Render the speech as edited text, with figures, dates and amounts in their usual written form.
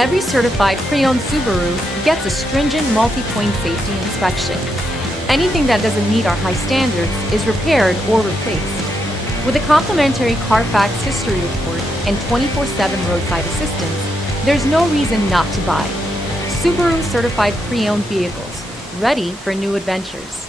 Every certified pre-owned Subaru gets a stringent multi-point safety inspection. Anything that doesn't meet our high standards is repaired or replaced. With a complimentary Carfax history report and 24/7 roadside assistance, there's no reason not to buy. Subaru certified pre-owned vehicles, ready for new adventures.